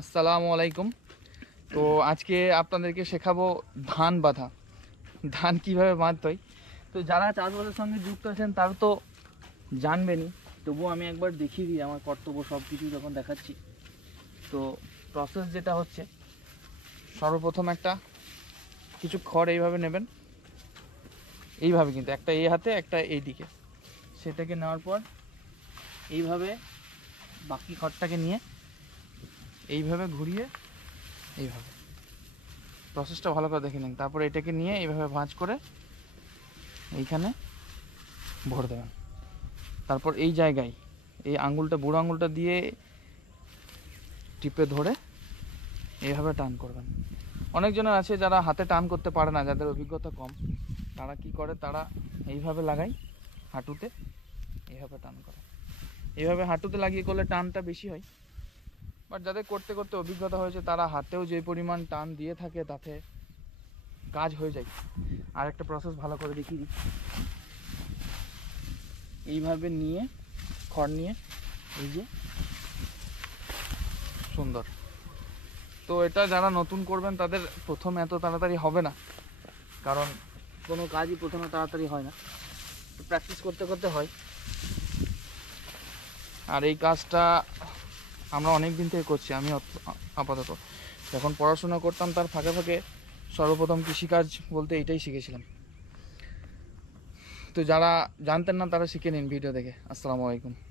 আসসালামু আলাইকুম। তো আজকে আপনাদেরকে শেখাবো ধান বাঁধা। ধান কিভাবে বাঁধতে হয়। তো যারা চাষবাসের সঙ্গে যুক্ত আছেন তারা তো জানবেনই, তবুও আমি একবার দেখিয়ে দিই আমার কর্তব্য সব কিছু যখন দেখাচ্ছি। তো প্রসেস যেটা হচ্ছে, সর্বপ্রথম একটা কিছু খড় এইভাবে নেবেন, এইভাবে কিন্তু একটা এই হাতে একটা এই দিকে, সেটাকে নেওয়ার পর এইভাবে বাকি খড়টাকে নিয়ে এইভাবে ঘুরিয়ে এইভাবে প্রসেসটা ভালো করে দেখে নিন। তারপরে এটাকে নিয়ে এইভাবে ভাঁজ করে এইখানে ভরে দেবেন। তারপর এই জায়গায় এই আঙুলটা, বুড়ো আঙুলটা দিয়ে টিপে ধরে এইভাবে টান করবেন। অনেকজনের আছে যারা হাতে টান করতে পারে না, যাদের অভিজ্ঞতা কম, তারা কি করে, তারা এইভাবে লাগায় হাঁটুতে, এইভাবে টান করে। এইভাবে হাঁটুতে লাগিয়ে করলে টানটা বেশি হয়। বাট যাদের করতে করতে অভিজ্ঞতা হয়েছে, তারা হাতেও যে পরিমাণ টান দিয়ে থাকে তাতে কাজ হয়ে যায়। আর একটা প্রসেস ভালো করে দেখিয়ে দিই। এইভাবে নিয়ে খড় নিয়ে এই যে সুন্দর। তো এটা যারা নতুন করবেন তাদের প্রথমে এত তাড়াতাড়ি হবে না, কারণ কোনো কাজই প্রথমে তাড়াতাড়ি হয় না, প্র্যাকটিস করতে করতে হয়। আর এই কাজটা আমরা অনেক দিন থেকে করছি। আমি আপাতত যখন পড়াশোনা করতাম তার ফাঁকে ফাঁকে সর্বপ্রথম কৃষিকাজ বলতে এইটাই শিখেছিলাম। তো যারা জানতেন না তারা শিখে নিন ভিডিও দেখে। আসসালামু আলাইকুম।